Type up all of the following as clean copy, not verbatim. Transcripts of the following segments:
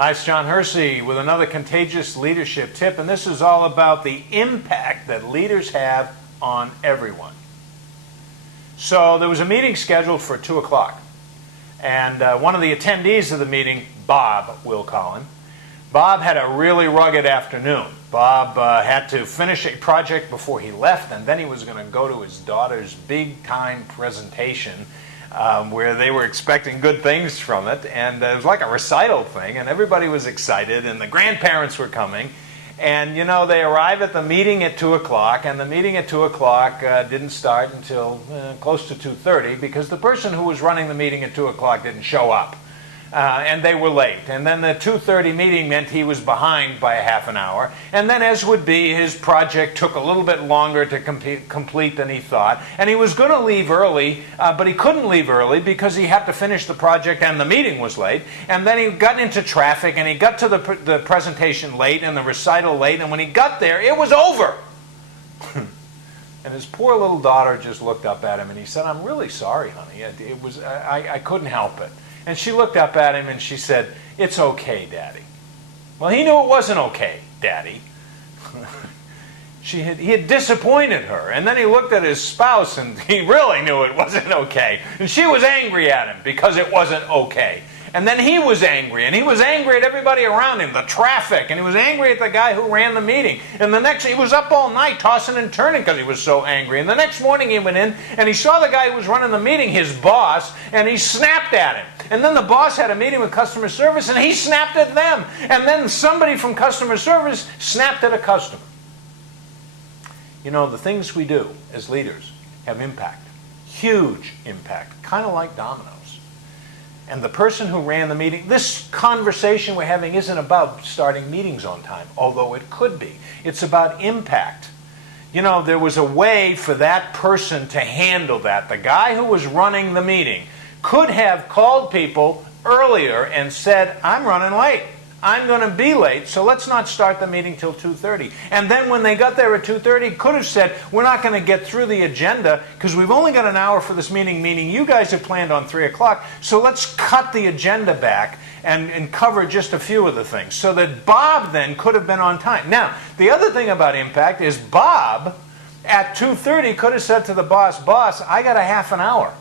Hi, it's John Hersey with another Contagious Leadership Tip, and this is all about the impact that leaders have on everyone. So there was a meeting scheduled for 2 o'clock, and one of the attendees of the meeting, Bob, we'll call him, Bob had a really rugged afternoon. Bob had to finish a project before he left, and then he was going to go to his daughter's big-time presentation where they were expecting good things from it, and it was like a recital thing, and everybody was excited, and the grandparents were coming, and you know, they arrive at the meeting at 2 o'clock, and the meeting at 2 o'clock didn't start until close to 2:30 because the person who was running the meeting at 2 o'clock didn't show up. And they were late. And then the 2:30 meeting meant he was behind by a half an hour. And then, as would be, his project took a little bit longer to complete than he thought. And he was going to leave early, but he couldn't leave early because he had to finish the project and the meeting was late. And then he got into traffic and he got to the presentation late and the recital late. And when he got there, it was over. And his poor little daughter just looked up at him and he said, "I'm really sorry, honey. I couldn't help it." And she looked up at him and she said, "It's okay, Daddy." Well, he knew it wasn't okay, Daddy. He had disappointed her. And then he looked at his spouse and he really knew it wasn't okay. And she was angry at him because it wasn't okay. And then he was angry, and he was angry at everybody around him, the traffic, and he was angry at the guy who ran the meeting. And he was up all night tossing and turning because he was so angry. And the next morning he went in, and he saw the guy who was running the meeting, his boss, and he snapped at him. And then the boss had a meeting with customer service, and he snapped at them. And then somebody from customer service snapped at a customer. You know, the things we do as leaders have impact, huge impact, kind of like dominoes. And the person who ran the meeting, this conversation we're having isn't about starting meetings on time, although it could be. It's about impact. You know, there was a way for that person to handle that. The guy who was running the meeting could have called people earlier and said, "I'm running late. I'm going to be late, so let's not start the meeting till 2:30. And then when they got there at 2:30, could have said, "We're not going to get through the agenda because we've only got an hour for this meeting, meaning you guys have planned on 3 o'clock, so let's cut the agenda back and cover just a few of the things." So that Bob then could have been on time. Now, the other thing about impact is Bob at 2:30 could have said to the boss, "Boss, I got a half an hour,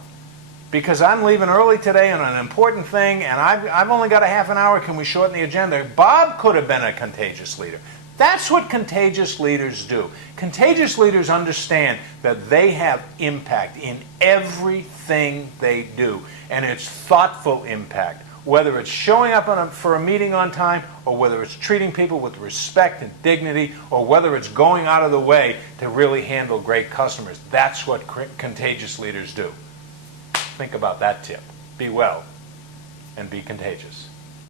because I'm leaving early today on an important thing, and I've only got a half an hour. Can we shorten the agenda?" Bob could have been a contagious leader. That's what contagious leaders do. Contagious leaders understand that they have impact in everything they do, and it's thoughtful impact, whether it's showing up for a meeting on time, or whether it's treating people with respect and dignity, or whether it's going out of the way to really handle great customers. That's what contagious leaders do. Think about that tip. Be well and be contagious.